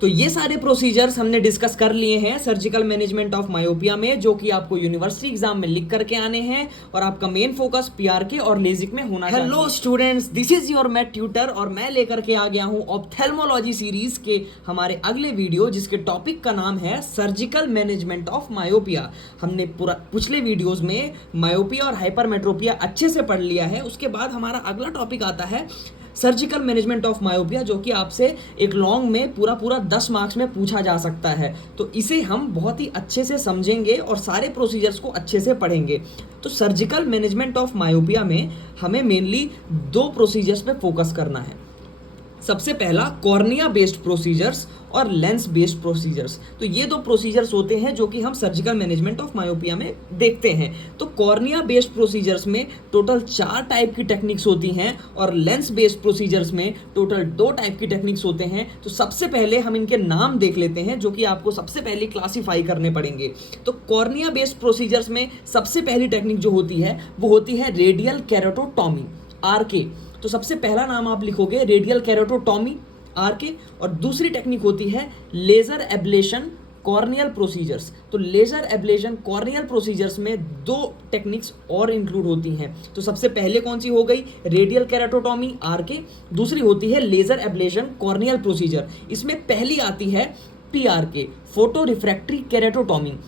तो ये सारे प्रोसीजर्स हमने डिस्कस कर लिए हैं सर्जिकल मैनेजमेंट ऑफ मायोपिया में, जो कि आपको यूनिवर्सिटी एग्जाम में लिख करके आने हैं और आपका मेन फोकस पीआरके और लेजिक में होना चाहिए। Hello students, this is your math tutor और मैं लेकर के आ गया हूं ऑप्थेल्मोलॉजी सीरीज के हमारे अगले वीडियो, जिसके टॉपिक का नाम है सर्जिकल मैनेजमेंट ऑफ मायोपिया। हमने पूरा पिछले वीडियोज में मायोपिया और हाइपरमेट्रोपिया अच्छे से पढ़ लिया है। उसके बाद हमारा अगला टॉपिक आता है सर्जिकल मैनेजमेंट ऑफ मायोपिया, जो कि आपसे एक लॉन्ग में पूरा 10 मार्क्स में पूछा जा सकता है। तो इसे हम बहुत ही अच्छे से समझेंगे और सारे प्रोसीजर्स को अच्छे से पढ़ेंगे। तो सर्जिकल मैनेजमेंट ऑफ मायोपिया में हमें मेनली 2 प्रोसीजर्स पे फोकस करना है। सबसे पहला कॉर्निया बेस्ड प्रोसीजर्स और लेंस बेस्ड प्रोसीजर्स। तो ये 2 प्रोसीजर्स होते हैं जो कि हम सर्जिकल मैनेजमेंट ऑफ मायोपिया में देखते हैं। तो कॉर्निया बेस्ड प्रोसीजर्स में टोटल 4 टाइप की टेक्निक्स होती हैं और लेंस बेस्ड प्रोसीजर्स में टोटल 2 टाइप की टेक्निक्स होते हैं। तो सबसे पहले हम इनके नाम देख लेते हैं, जो कि आपको सबसे पहले क्लासीफाई करने पड़ेंगे। तो कॉर्निया बेस्ड प्रोसीजर्स में सबसे पहली टेक्निक जो होती है वो होती है रेडियल केराटोटॉमी, आरके। तो सबसे पहला नाम आप लिखोगे रेडियल केराटोटॉमी, आरके। और दूसरी टेक्निक होती है लेजर एब्लेशन कॉर्नियल प्रोसीजर्स। तो लेजर एब्लेशन कॉर्नियल प्रोसीजर्स में 2 टेक्निक्स और इंक्लूड होती हैं। तो सबसे पहले कौन सी हो गई? Radial keratotomy, RK. दूसरी होती है लेजर एब्लेशन कॉर्नियल प्रोसीजर। इसमें पहली आती है PRK, photo refractory keratotomy,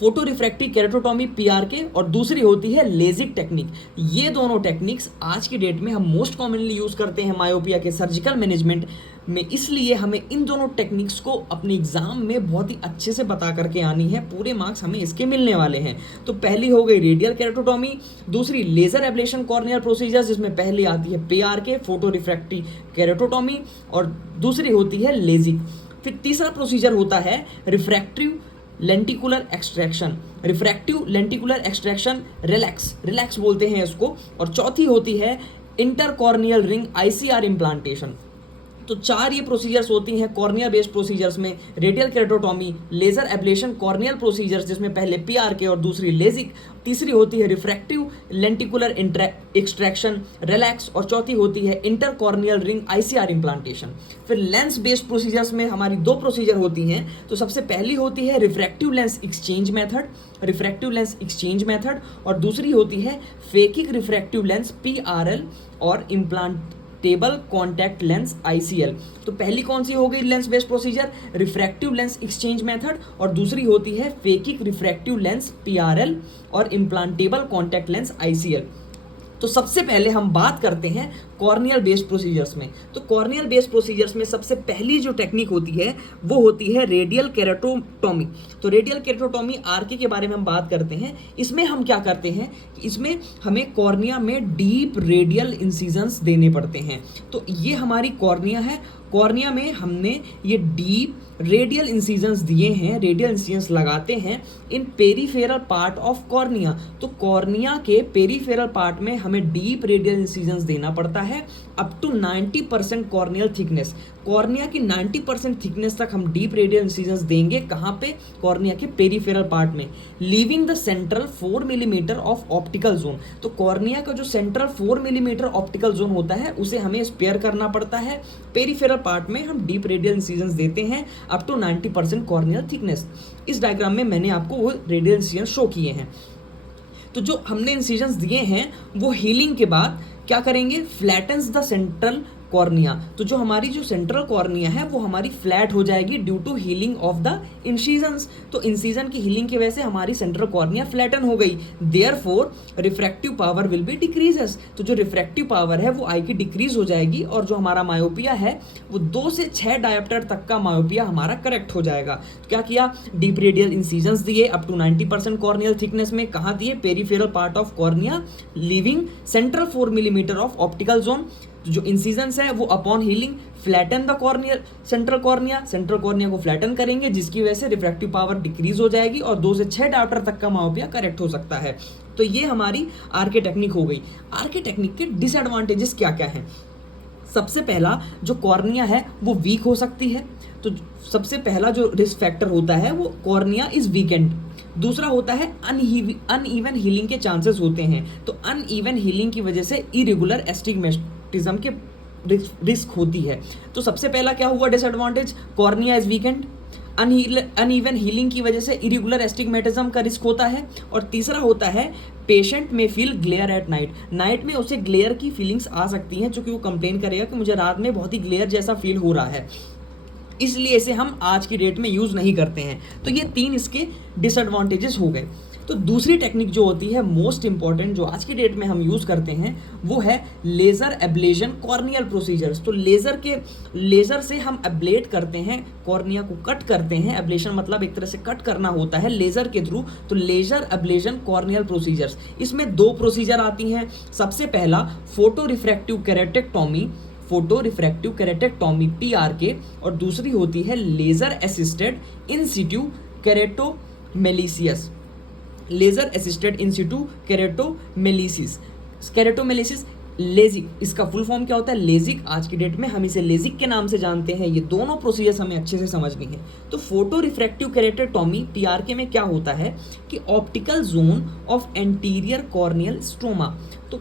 photo refractive keratotomy PRK. और दूसरी होती है लेजिक टेक्निक। ये दोनों टेक्निक्स आज की डेट में हम मोस्ट कॉमनली यूज करते हैं मायोपिया के सर्जिकल मैनेजमेंट में, इसलिए हमें इन दोनों टेक्निक्स को अपने एग्जाम में बहुत ही अच्छे से बता करके आनी है। पूरे मार्क्स हमें इसके मिलने वाले हैं। तो पहली हो गई रेडियल केराटोटॉमी, दूसरी लेजर एब्लेशन कॉर्नियल प्रोसीजर, जिसमें पहली आती है पीआरके फोटो रिफ्रैक्टिव केराटोटॉमी और दूसरी होती है लेजिक। फिर तीसरा प्रोसीजर होता है refractive lenticular extraction, refractive lenticular extraction, relax बोलते हैं इसको। और चौथी होती है इंटरकॉर्नियल रिंग आईसीआर इम्प्लांटेशन। तो 4 ये प्रोसीजर्स होती हैं कॉर्निया बेस्ड प्रोसीजर्स में। Radial keratotomy, laser ablation corneal procedures, जिसमें पहले पीआरके और दूसरी लेजिक। तीसरी होती है रिफ्रैक्टिव लेंटिकुलर एक्सट्रैक्शन, रिलैक्स। और चौथी होती है इंटरकॉर्नियल रिंग आईसीआर इम्प्लांटेशन। फिर लेंस बेस्ड प्रोसीजर्स में हमारी 2 प्रोसीजर होती हैं। तो सबसे पहली होती है रिफ्रैक्टिव लेंस एक्सचेंज मेथड, और दूसरी होती है फेकिक रिफ्रैक्टिव लेंस पीआरएल और टेबल कॉन्टैक्ट लेंस आईसीएल। तो पहली कौन सी हो गई lens based procedure? Refractive lens exchange method. और दूसरी होती है फेकिक रिफ्रैक्टिव लेंस पीआरएल और इम्प्लांटेबल कॉन्टैक्ट लेंस आईसीएल। तो सबसे पहले हम बात करते हैं कॉर्नियल बेस्ड प्रोसीजर्स में। तो कॉर्नियल बेस्ड प्रोसीजर्स में सबसे पहली जो टेक्निक होती है वो होती है रेडियल केराटोटॉमी। तो रेडियल केराटोटॉमी आरके के बारे में हम बात करते हैं। इसमें हम क्या करते हैं कि इसमें हमें कॉर्निया में डीप रेडियल इंसिजन्स देने पड़ते हैं। तो ये हमारी कॉर्निया है, कॉर्निया में हमने ये डीप रेडियल इंसिजन्स दिए हैं, रेडियल इंसिजन्स लगाते हैं in peripheral part of cornea. तो कॉर्निया के पेरीफेरल पार्ट में हमें डीप रेडियल इंसिजन्स देना पड़ता है up to 90% corneal thickness. Cornea की 90% थिकनेस तक हम डीप रेडियल इंसिजन्स देंगे। कहाँ पे? कॉर्निया के पेरीफेरल पार्ट में, leaving the central 4 millimetre of optical zone. तो कॉर्निया का जो सेंट्रल 4 मिलीमीटर ऑप्टिकल जोन होता है उसे हमें स्पेयर करना पड़ता है। पेरीफेरल पार्ट में हम डीप रेडियल इंसिजन्स देते हैं अप टू 90% कॉर्नियल थिकनेस। इस डायग्राम में मैंने आपको वो रेडियल इंसिजन्स शो किए हैं। तो जो हमने इंसिजन्स दिए हैं वो हीलिंग के बाद क्या करेंगे? फ्लैटन्स द सेंट्रल कॉर्निया। तो जो हमारी जो सेंट्रल कॉर्निया है वो हमारी फ्लैट हो जाएगी due to healing of the incisions. तो इंसिजन की हीलिंग की वजह से हमारी सेंट्रल कॉर्निया फ्लैटन हो गई। Therefore refractive power will be decreases. तो जो रिफ्रैक्टिव पावर है वो आई की डिक्रीज हो जाएगी और जो हमारा मायोपिया है वो 2 से 6 डायोप्टर तक का मायोपिया हमारा करेक्ट हो जाएगा। तो क्या किया? डीप रेडियल इंसिजन्स दिए अप टू 90% कॉर्नियल थिकनेस में। कहाँ दिए? Peripheral part of cornea, leaving central 4 millimetre of optical zone. जो इंसिजन्स है वो upon healing flatten the corneal central cornea को फ्लैटन करेंगे, जिसकी वजह से रिफ्रैक्टिव पावर डिक्रीज हो जाएगी और 2 से 6 डायोप्टर तक का मायोपिया करेक्ट हो सकता है। तो ये हमारी आरके टेक्निक हो गई। आरके टेक्निक के डिसएडवांटेजेस क्या क्या हैं? सबसे पहला, जो कॉर्निया है वो वीक हो सकती है। तो सबसे पहला जो रिस्क फैक्टर होता है वो कॉर्निया इज वीकेंड। दूसरा होता है अनइवन हीलिंग के चांसेस होते हैं। तो अनइवन हीलिंग की वजह से इरेगुलर एस्टिग्मेटिज्म के रिस्क होती है। तो सबसे पहला क्या हुआ disadvantage, cornea is weekend, uneven healing की वजह से इरेगुलर एस्टिग्मेटिज्म का रिस्क होता है। और तीसरा होता है पेशेंट में feel glare at night, night में उसे ग्लेयर की फीलिंग्स आ सकती हैं, जो कि वो कंप्लेन करेगा कि मुझे रात में बहुत ही ग्लेयर जैसा फील हो रहा है, इसलिए इसे हम आज की डेट में यूज़ नहीं करते हैं। तो ये 3 इसके डिसएडवांटेजेस हो गए। तो दूसरी टेक्निक जो होती है मोस्ट इंपॉर्टेंट, जो आज की डेट में हम यूज़ करते हैं, वो है लेज़र एब्लेशन कॉर्नियल प्रोसीजर्स। तो लेज़र से हम एब्लेट करते हैं, कॉर्निया को कट करते हैं। एब्लेशन मतलब एक तरह से कट करना होता है लेज़र के थ्रू। तो लेज़र एब्लेशन कॉर्नियल प्रोसीजर्स, इसमें 2 प्रोसीजर आती हैं। सबसे पहला फोटो रिफ्रैक्टिव केरेटेक्टोमी, PRK, और दूसरी होती है laser assisted in situ keratomileusis, laser assisted in situ keratomileusis. LASIK, इसका फुल फॉर्म क्या होता है, लेजिक। आज की डेट में हम इसे लेजिक के नाम से जानते हैं। ये दोनों प्रोसीजर्स हमें अच्छे से समझनी है। तो फोटो रिफ्रैक्टिव केरेटेक्टोमी PRK में क्या होता है कि optical zone of anterior corneal stroma, तो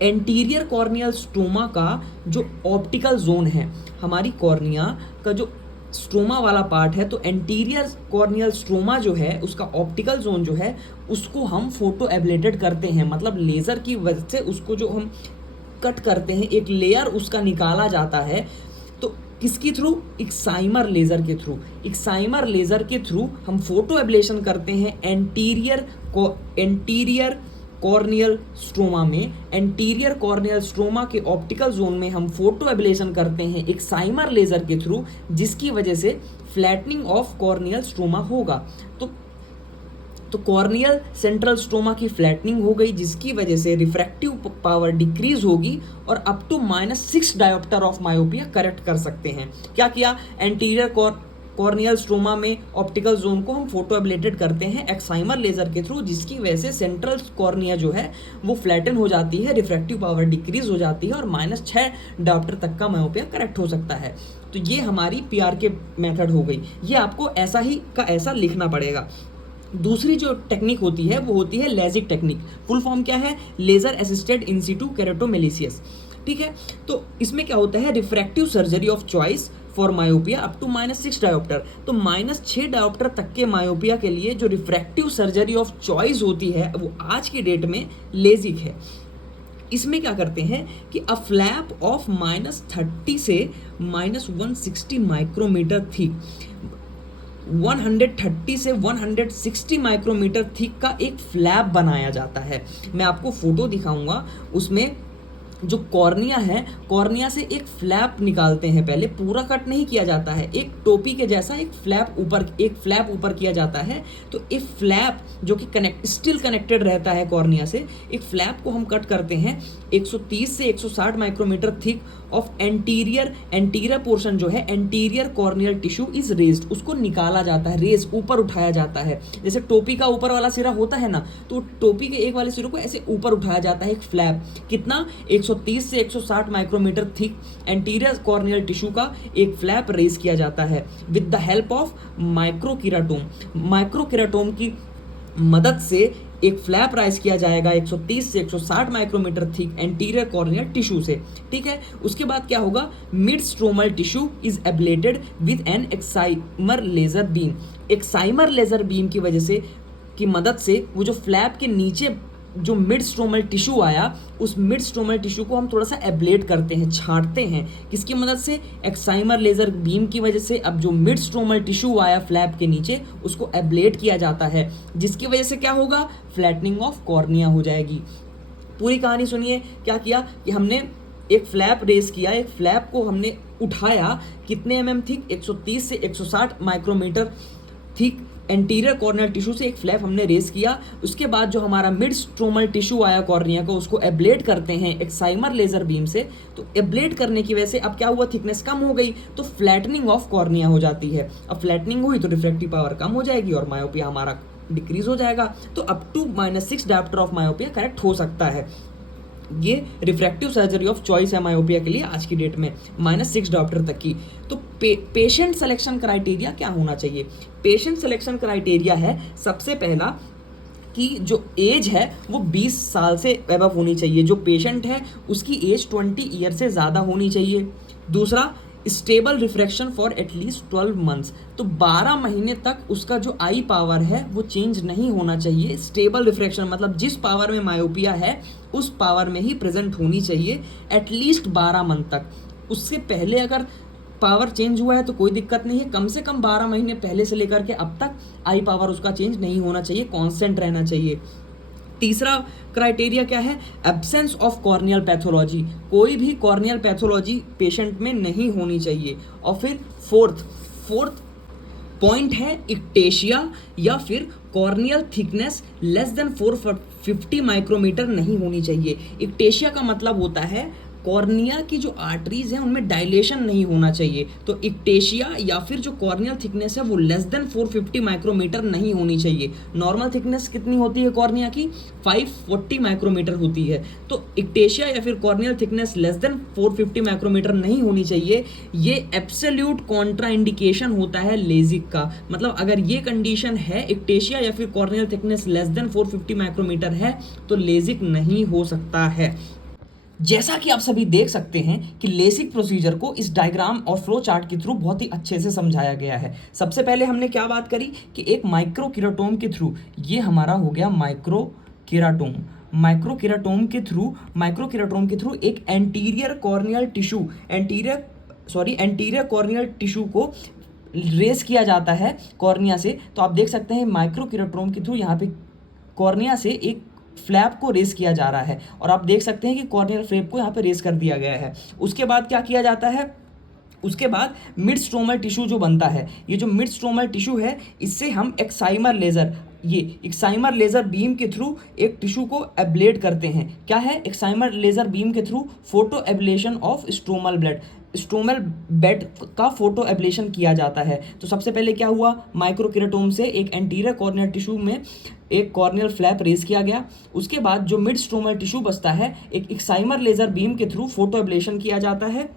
एंटीरियर कॉर्नियल स्ट्रोमा का जो ऑप्टिकल जोन है, हमारी कॉर्निया का जो स्ट्रोमा वाला पार्ट है, तो एंटीरियर कॉर्नियल स्ट्रोमा जो है उसका ऑप्टिकल जोन जो है उसको हम फोटो एब्लेटेड करते हैं। मतलब लेज़र की वजह से उसको जो हम कट करते हैं, एक लेयर उसका निकाला जाता है। तो किसके थ्रू, एक्साइमर लेज़र के थ्रू। एक्साइमर लेज़र के थ्रू हम फोटो एब्लेशन करते हैं एंटीरियर कॉर्नियल स्ट्रोमा में। एंटीरियर कॉर्नियल स्ट्रोमा के ऑप्टिकल जोन में हम फोटो एब्लेशन करते हैं एक्साइमर लेज़र के थ्रू, जिसकी वजह से फ्लैटनिंग ऑफ कॉर्नियल स्ट्रोमा होगा। तो कॉर्नियल सेंट्रल स्ट्रोमा की फ्लैटनिंग हो गई, जिसकी वजह से रिफ्रैक्टिव पावर डिक्रीज होगी और up to -6 dioptre of myopia correct कर सकते हैं। क्या किया, एंटीरियर कॉर्नियल स्ट्रोमा में ऑप्टिकल जोन को हम फोटो एब्लेटेड करते हैं एक्साइमर लेज़र के थ्रू, जिसकी वजह से सेंट्रल कॉर्निया जो है वो फ्लैटन हो जाती है, रिफ्रैक्टिव पावर डिक्रीज हो जाती है और -6 डायोप्टर तक का मायोपिया करेक्ट हो सकता है। तो ये हमारी PRK मेथड हो गई। ये आपको ऐसा ही का ऐसा लिखना पड़ेगा। दूसरी जो टेक्निक होती है वो होती है लेजिक टेक्निक। फुल फॉर्म क्या है, लेज़र असिस्टेड इन सिटू केरेटोमेलिसिस। ठीक है, तो इसमें क्या होता है, refractive surgery of choice for myopia up to -6 dioptre. तो -6 डायोप्टर तक के मायोपिया के लिए जो रिफ्रैक्टिव सर्जरी ऑफ चॉइस होती है वो आज की डेट में लेजिक है। इसमें क्या करते हैं कि अ फ्लैप ऑफ -30 से -160 माइक्रोमीटर थिक, 130 से 160 माइक्रोमीटर थिक का एक फ्लैप बनाया जाता है। मैं आपको फोटो दिखाऊंगा, उसमें जो कॉर्निया है, कॉर्निया से एक फ्लैप निकालते हैं। पहले पूरा कट नहीं किया जाता है, एक टोपी के जैसा एक फ्लैप ऊपर किया जाता है। तो एक फ्लैप जो कि स्टिल कनेक्टेड रहता है कॉर्निया से, एक फ्लैप को हम कट करते हैं 130 से 160 micrometre thick of anterior portion जो है, anterior corneal tissue is raised, उसको निकाला जाता है, रेज ऊपर उठाया जाता है। जैसे टोपी का ऊपर वाला सिरा होता है ना, तो टोपी के एक वाले सिरे को ऐसे ऊपर उठाया जाता है एक फ्लैप। कितना, 130 से 160 micrometre thick anterior corneal tissue का एक फ्लैप रेज किया जाता है with the help of microkeratome की मदद से एक फ्लैप राइज किया जाएगा 130 से 160 micrometre thick anterior corneal tissue से। ठीक है, उसके बाद क्या होगा, mid stromal tissue is ablated with an excimer laser beam. Excimer laser beam की वजह से की मदद से वो जो फ्लैप के नीचे जो मिड स्ट्रोमल टिश्यू आया, उस मिड स्ट्रोमल टिश्यू को हम थोड़ा सा एब्लेट करते हैं, छांटते हैं। किसकी मदद से, एक्साइमर लेजर बीम की वजह से। अब जो मिड स्ट्रोमल टिश्यू आया फ्लैप के नीचे, उसको एब्लेट किया जाता है, जिसकी वजह से क्या होगा, फ्लैटनिंग ऑफ कॉर्निया हो जाएगी। पूरी कहानी सुनिए। क्या किया कि हमने एक फ्लैप रेस किया, एक फ्लैप को हमने उठाया, कितने mm थिक, 130 से 160 micrometre thick anterior corneal tissue से एक फ्लैप हमने रेस किया। उसके बाद जो हमारा मिड स्ट्रोमल टिश्यू आया कॉर्निया का, उसको एब्लेट करते हैं एक्साइमर लेजर बीम से। तो एब्लेट करने की वजह से अब क्या हुआ, थिकनेस कम हो गई, तो फ्लैटनिंग ऑफ कॉर्निया हो जाती है। अब फ्लैटनिंग हुई तो रिफ्रैक्टिव पावर कम हो जाएगी और मायोपिया हमारा डिक्रीज हो जाएगा। तो up to -6 dioptre of myopia correct हो सकता है। ये रिफ्रैक्टिव सर्जरी ऑफ चॉइस है मायोपिया के लिए आज की डेट में, -6 डायोप्टर तक की। तो पेशेंट सिलेक्शन क्राइटेरिया क्या होना चाहिए, पेशेंट सिलेक्शन क्राइटेरिया है सबसे पहला कि जो एज है वो 20 साल से अबव होनी चाहिए, जो पेशेंट है उसकी एज 20 ईयर से ज़्यादा होनी चाहिए। दूसरा, stable refraction for at least 12 months, तो 12 महीने तक उसका जो आई पावर है वो चेंज नहीं होना चाहिए। स्टेबल रिफ्रैक्शन मतलब जिस पावर में मायोपिया है उस पावर में ही प्रेजेंट होनी चाहिए एटलीस्ट 12 मंथ तक। उससे पहले अगर पावर चेंज हुआ है तो कोई दिक्कत नहीं है, कम से कम 12 महीने पहले से लेकर के अब तक आई पावर उसका चेंज नहीं होना चाहिए, कांस्टेंट रहना चाहिए। तीसरा क्राइटेरिया क्या है? एब्सेंस ऑफ कॉर्नियल पैथोलॉजी, कोई भी कॉर्नियल पैथोलॉजी पेशेंट में नहीं होनी चाहिए। और फिर फोर्थ पॉइंट है इक्टेशिया या फिर corneal thickness less than 450 micrometre नहीं होनी चाहिए। इक्टेशिया का मतलब होता है कॉर्निया की जो आर्टरीज हैं उनमें डायलेशन नहीं होना चाहिए, तो इक्टेशिया या फिर जो कॉर्नियल थिकनेस है वो लेस देन 450 माइक्रोमीटर नहीं होनी चाहिए। नॉर्मल थिकनेस कितनी होती है कॉर्निया की? 540 माइक्रोमीटर होती है, तो इक्टेशिया या फिर corneal thickness less than 450 micrometre नहीं होनी चाहिए। ये एब्सोल्यूट कॉन्ट्रा इंडिकेशन होता है लेजिक का, मतलब अगर ये कंडीशन है इक्टेशिया या फिर corneal thickness less than 450 micrometre है तो लेजिक नहीं हो सकता है। जैसा कि आप सभी देख सकते हैं कि लेसिक प्रोसीजर को इस डायग्राम और फ्लो चार्ट के थ्रू बहुत ही अच्छे से समझाया गया है। सबसे पहले हमने क्या बात करी कि एक माइक्रोकेराटोम के थ्रू, ये हमारा हो गया माइक्रोकेराटोम के थ्रू एक एंटीरियर कॉर्नियल टिश्यू को रेस किया जाता है कॉर्निया से। तो आप देख सकते हैं माइक्रोकेराटोम के थ्रू यहाँ पे कॉर्निया से एक फ्लैप को रेस किया जा रहा है और आप देख सकते हैं कि कॉर्नियल फ्लैप को यहाँ पे रेस कर दिया गया है। उसके बाद क्या किया जाता है? उसके बाद मिड स्ट्रोमल टिश्यू जो बनता है, ये जो मिड स्ट्रोमल टिश्यू है इससे हम एक्साइमर लेज़र बीम के थ्रू एक टिश्यू को एब्लेट करते हैं। क्या है? एक्साइमर लेज़र बीम के through photo ablation of stromal bed का फोटो एब्लेशन किया जाता है। तो सबसे पहले क्या हुआ? माइक्रोकेराटोम से एक एंटीरियर कॉर्नियल टिश्यू में एक कॉर्नियल फ्लैप रेस किया गया। उसके बाद जो मिड स्ट्रोमल टिश्यू बचता है एक एक्साइमर लेज़र बीम के थ्रू फोटो एब्लेशन किया जाता है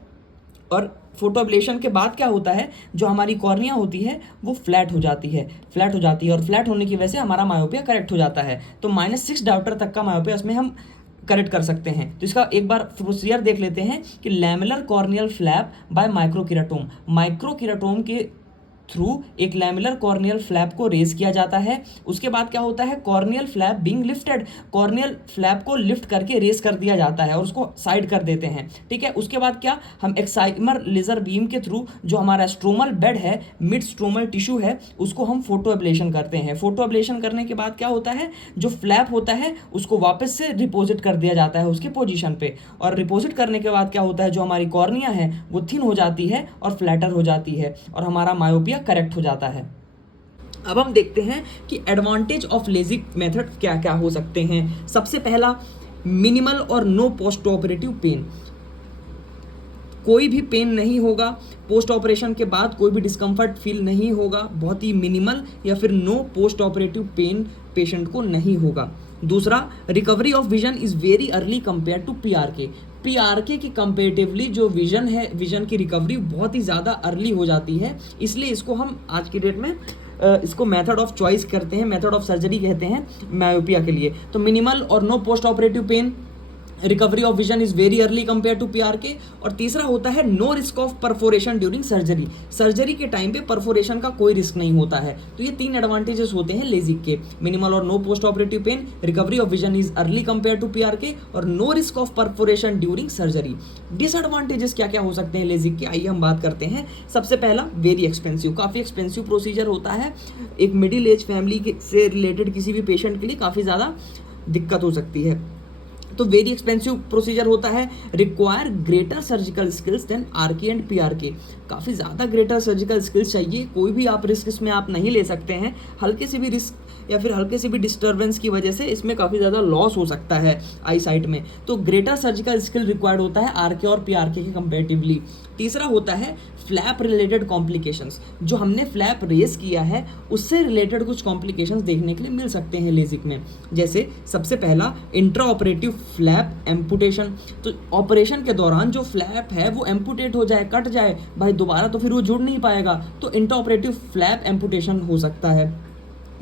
और फोटो एब्लेशन के बाद क्या होता है, जो हमारी कॉर्निया होती है वो फ्लैट हो जाती है और फ्लैट होने की वजह से हमारा मायोपिया करेक्ट हो जाता है। तो -6 डायोप्टर तक का मायोपिया इसमें हम करेक्ट कर सकते हैं। तो इसका एक बार प्रोसीजर देख लेते हैं कि lamellar corneal flap bye microkeratome के थ्रू एक लैमेलर कॉर्नियल फ्लैप को रेज किया जाता है। उसके बाद क्या होता है? Corneal flap being lifted, corneal flap को लिफ्ट करके रेज कर दिया जाता है और उसको साइड कर देते हैं। ठीक है, उसके बाद क्या, हम एक्साइमर लेजर बीम के थ्रू जो हमारा स्ट्रोमल बेड है, मिड स्ट्रोमल टिश्यू है, उसको हम फोटो एब्लेशन करते हैं। फोटो एब्लेशन करने के बाद क्या होता है, जो फ्लैप होता है उसको वापस से रिपोजिट कर दिया जाता है उसके पोजीशन पे, और रिपोजिट करने के बाद क्या होता है, जो हमारी कॉर्निया है वो थिन हो जाती है और फ्लैटर हो जाती है और हमारा मायोपिया करेक्ट हो जाता है। अब हम देखते हैं कि एडवांटेज ऑफ लेजिक मेथड क्या क्या हो सकते हैं। सबसे पहला, मिनिमल और नो पोस्ट ऑपरेटिव पेन, कोई भी पेन नहीं होगा पोस्ट ऑपरेशन के बाद, कोई भी डिस्कम्फर्ट फील नहीं होगा, बहुत ही मिनिमल या फिर no post operative pain patient को नहीं होगा। दूसरा, recovery of vision is very early compare to PRK की कंपेरेटिवली जो विजन है, विजन की रिकवरी बहुत ही ज़्यादा अर्ली हो जाती है, इसलिए इसको हम आज की डेट में इसको मेथड ऑफ चॉइस करते हैं, मेथड ऑफ सर्जरी कहते हैं मायोपिया के लिए। तो मिनिमल और no post operative pain, recovery of vision is very early compare to PRK. और तीसरा होता है no risk of perforation during surgery के टाइम पे परफोरेशन का कोई रिस्क नहीं होता है। तो ये 3 एडवांटेजेस होते हैं लेजिक के, मिनिमल और no post operative pain, recovery of vision is early compare to PRK और no risk of perforation during surgery. Disadvantages क्या क्या हो सकते हैं लेजिक के, आइए हम बात करते हैं। सबसे पहला, वेरी एक्सपेंसिव, काफ़ी एक्सपेंसिव प्रोसीजर होता है। एक मिडिल एज फैमिली से रिलेटेड किसी भी पेशेंट के लिए काफ़ी ज़्यादा दिक्कत हो सकती है। तो वेरी एक्सपेंसिव प्रोसीजर होता है। Require greater surgical skills than RK and PRK, काफ़ी ज़्यादा ग्रेटर सर्जिकल स्किल्स चाहिए। कोई भी आप रिस्क इसमें आप नहीं ले सकते हैं, हल्के से भी रिस्क या फिर हल्के से भी डिस्टर्बेंस की वजह से इसमें काफ़ी ज़्यादा लॉस हो सकता है आई साइट में। तो ग्रेटर सर्जिकल स्किल रिक्वायर्ड होता है आरके और पीआरके के कंपेरेटिवली। तीसरा होता है फ्लैप रिलेटेड कॉम्प्लिकेशंस, जो हमने फ्लैप रेस किया है उससे रिलेटेड कुछ कॉम्प्लिकेशंस देखने के लिए मिल सकते हैं लेजिक में। जैसे सबसे पहला, इंट्रा ऑपरेटिव फ्लैप एम्पुटेशन, तो ऑपरेशन के दौरान जो फ्लैप है वो एम्पुटेट हो जाए, कट जाए भाई, दोबारा तो फिर वो जुड़ नहीं पाएगा, तो इंट्रा ऑपरेटिव फ्लैप एम्पुटेशन हो सकता है।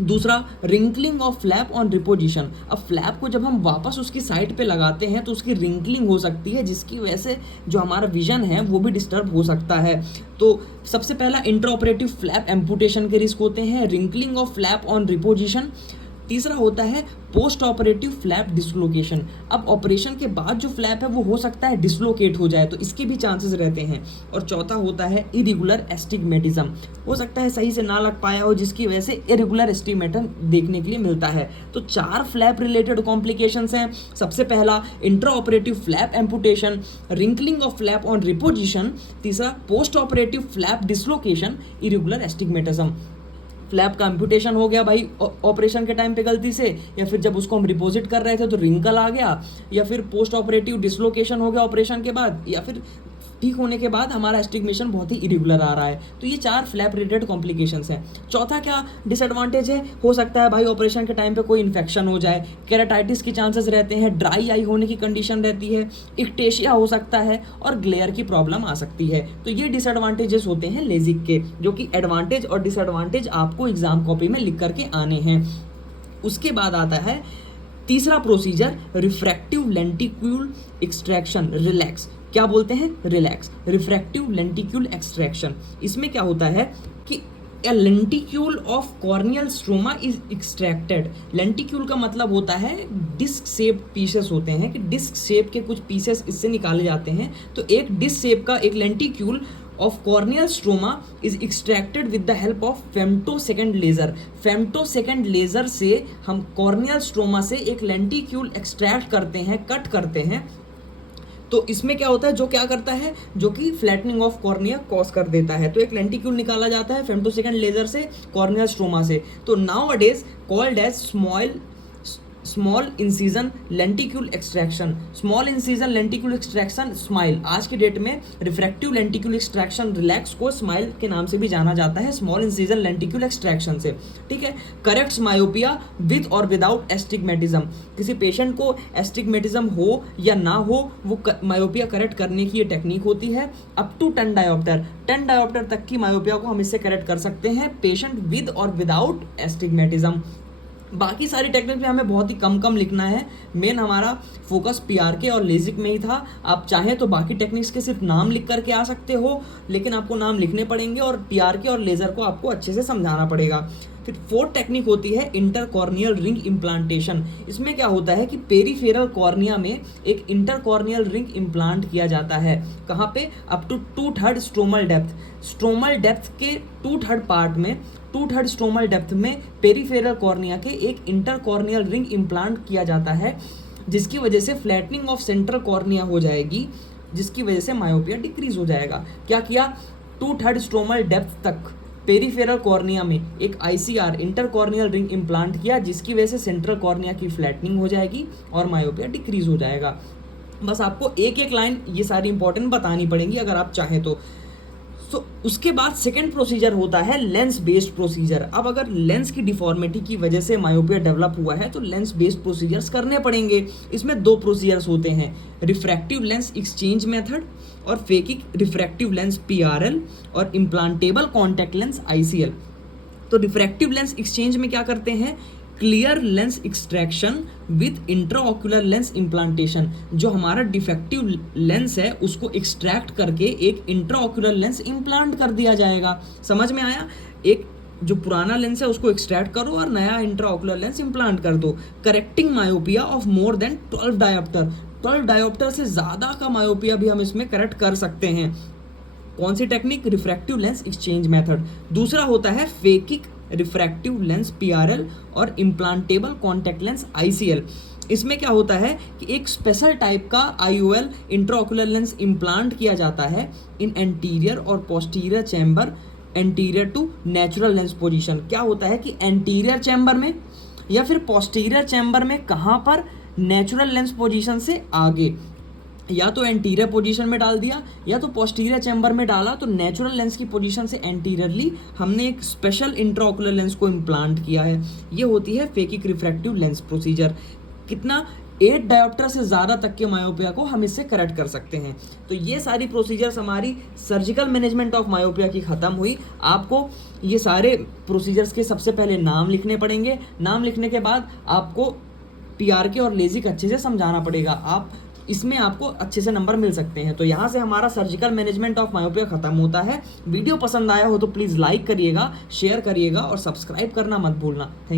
दूसरा, wrinkling of flap on reposition. अब फ्लैप को जब हम वापस उसकी साइड पे लगाते हैं तो उसकी रिंकलिंग हो सकती है, जिसकी वजह से जो हमारा विजन है वो भी डिस्टर्ब हो सकता है। तो सबसे पहला इंट्राऑपरेटिव फ्लैप एम्पुटेशन के रिस्क होते हैं, wrinkling of flap on reposition. तीसरा होता है पोस्ट ऑपरेटिव फ्लैप डिसलोकेशन। अब ऑपरेशन के बाद जो फ्लैप है वो हो सकता है डिसलोकेट हो जाए, तो इसके भी चांसेस रहते हैं। और चौथा होता है इरेगुलर एस्टिग्मेटिज्म, हो सकता है सही से ना लग पाया हो, जिसकी वजह से इरेगुलर एस्टिग्मेटम देखने के लिए मिलता है। तो 4 फ्लैप रिलेटेड कॉम्प्लिकेशंस हैं। सबसे पहला intra operative flap amputation, wrinkling of flap on reposition, तीसरा post operative flap dislocation, irregular astigmatism. Flap का एम्पुटेशन हो गया भाई ऑपरेशन के टाइम पे गलती से, या फिर जब उसको हम रिपोजिट कर रहे थे तो रिंकल आ गया, या फिर पोस्ट ऑपरेटिव डिसलोकेशन हो गया ऑपरेशन के बाद, या फिर ठीक होने के बाद हमारा एस्टिग्मेशन बहुत ही इरेगुलर आ रहा है। तो ये 4 फ्लैप रिलेटेड कॉम्प्लिकेशंस हैं। चौथा क्या डिसएडवांटेज है, हो सकता है भाई ऑपरेशन के टाइम पे कोई इन्फेक्शन हो जाए, केराटाइटिस के चांसेस रहते हैं, ड्राई आई होने की कंडीशन रहती है, इक्टेशिया हो सकता है और ग्लेयर की प्रॉब्लम आ सकती है। तो ये डिसएडवांटेजेस होते हैं लेजिक के, जो कि एडवांटेज और डिसएडवांटेज आपको एग्जाम कॉपी में लिख करके आने हैं। उसके बाद आता है तीसरा procedure, refractive lenticule extraction, relax. क्या बोलते हैं? Relax, refractive lenticule extraction. इसमें क्या होता है कि a lenticule of corneal stroma is extracted. Lenticule का मतलब होता है डिस्क शेप पीसेस होते हैं, कि डिस्क शेप के कुछ पीसेस इससे निकाले जाते हैं। तो एक डिस्क शेप का एक lenticule of corneal stroma is extracted with the help of femtosecond laser. Femtosecond laser से हम कॉर्नियल स्ट्रोमा से एक लेंटिक्यूल एक्सट्रैक्ट करते हैं, कट करते हैं। तो इसमें क्या होता है, जो क्या करता है, जो कि फ्लैटनिंग ऑफ कॉर्निया कॉज कर देता है। तो एक लेंटिक्यूल निकाला जाता है फेम्टोसेकंड लेजर से कॉर्नियल स्ट्रोमा से। तो nowadays called as small incision lenticule extraction, small incision lenticule extraction SMILE. आज के डेट में रिफ्रैक्टिव लेंटिक्यूल एक्सट्रैक्शन रिलैक्स को स्माइल के नाम से भी जाना जाता है, स्मॉल इंसिजन लेंटिक्यूल एक्सट्रैक्शन से। ठीक है। करेक्ट्स मायोपिया विद और विदाउट एस्टिग्मेटिज्म। किसी पेशेंट को एस्टिग्मेटिज्म हो या ना हो, वो मायोपिया करेक्ट करने की ये टेक्निक होती है। अप टू 10 डायोप्टर, 10 डायोप्टर तक की मायोपिया को हम इससे करेक्ट कर सकते हैं, पेशेंट विद और विदाउट एस्टिग्मेटिज्म। बाकी सारी टेक्निक में हमें बहुत ही कम लिखना है। मेन हमारा फोकस पीआरके और लेजिक में ही था। आप चाहें तो बाकी टेक्निक्स के सिर्फ नाम लिख करके आ सकते हो, लेकिन आपको नाम लिखने पड़ेंगे और पीआरके और लेजर को आपको अच्छे से समझाना पड़ेगा। फिर 4th टेक्निक होती है इंटरकॉर्नियल रिंग इम्प्लांटेशन। इसमें क्या होता है कि पेरीफेरल कॉर्निया में एक इंटरकॉर्नियल रिंग इम्प्लांट किया जाता है। कहाँ पे? Up to 2/3 stromal depth. Stromal depth के 2/3 पार्ट में, 2/3 स्ट्रोमल डेप्थ में पेरीफेरल कॉर्निया के एक इंटरकॉर्नियल रिंग इम्प्लांट किया जाता है, जिसकी वजह से फ्लैटनिंग ऑफ सेंट्रल कॉर्निया हो जाएगी, जिसकी वजह से मायोपिया डिक्रीज हो जाएगा। क्या किया? 2/3 स्ट्रोमल डेप्थ तक पेरीफेरल कॉर्निया में एक ICR इंटरकॉर्नियल रिंग इम्प्लांट किया, जिसकी वजह से सेंट्रल कॉर्निया की फ्लैटनिंग हो जाएगी और मायोपिया डिक्रीज हो जाएगा। बस आपको एक एक लाइन ये सारी इंपॉर्टेंट बतानी पड़ेंगी अगर आप चाहें तो। उसके बाद सेकेंड प्रोसीजर होता है लेंस बेस्ड प्रोसीजर। अब अगर लेंस की डिफॉर्मिटी की वजह से मायोपिया डेवलप हुआ है तो लेंस बेस्ड प्रोसीजर्स करने पड़ेंगे। इसमें 2 प्रोसीजर्स होते हैं, रिफ्रैक्टिव लेंस एक्सचेंज मेथड और फेकिक रिफ्रैक्टिव लेंस PRL और इम्प्लांटेबल कॉन्टैक्ट लेंस ICL। तो रिफ्रैक्टिव लेंस एक्सचेंज में क्या करते हैं? Clear lens extraction with intraocular lens implantation. जो हमारा डिफेक्टिव लेंस है उसको एक्सट्रैक्ट करके एक इंट्राऑक्यूलर लेंस इम्प्लांट कर दिया जाएगा। समझ में आया? एक जो पुराना लेंस है उसको एक्सट्रैक्ट करो और नया इंट्राऑक्यूलर लेंस इम्प्लांट कर दो। Correcting myopia of more than 12 dioptre, 12 dioptre से ज़्यादा का मायोपिया भी हम इसमें करेक्ट कर सकते हैं। कौन सी technique? Refractive lens exchange method. दूसरा होता है फेकिक रिफ्रैक्टिव लेंस PRL और इम्प्लांटेबल कॉन्टैक्ट लेंस ICL। इसमें क्या होता है कि एक स्पेशल टाइप का IOL इंट्राऑक्यूलर लेंस इम्प्लांट किया जाता है इन एंटीरियर और posterior chamber anterior to natural lens position. क्या होता है कि एंटीरियर चैम्बर में या फिर पोस्टीरियर चैम्बर में, कहाँ पर? नेचुरल लेंस पोजीशन से आगे, या तो एंटीरियर पोजीशन में डाल दिया या तो पोस्टीरियर चैम्बर में डाला, तो नेचुरल लेंस की पोजीशन से एंटीरियरली हमने एक स्पेशल इंट्राऑक्यूलर लेंस को इम्प्लांट किया है। ये होती है फेकिक रिफ्रैक्टिव लेंस प्रोसीजर। कितना? 8 डायोप्टर से ज़्यादा तक के मायोपिया को हम इससे करेक्ट कर सकते हैं। तो ये सारी प्रोसीजर्स हमारी सर्जिकल मैनेजमेंट ऑफ मायोपिया की ख़त्म हुई। आपको ये सारे प्रोसीजर्स के सबसे पहले नाम लिखने पड़ेंगे। नाम लिखने के बाद आपको PRK और लेजिक अच्छे से समझाना पड़ेगा। आप इसमें आपको अच्छे से नंबर मिल सकते हैं। तो यहाँ से हमारा सर्जिकल मैनेजमेंट ऑफ मायोपिया खत्म होता है। वीडियो पसंद आया हो तो प्लीज़ लाइक करिएगा, शेयर करिएगा और सब्सक्राइब करना मत भूलना। Thank you.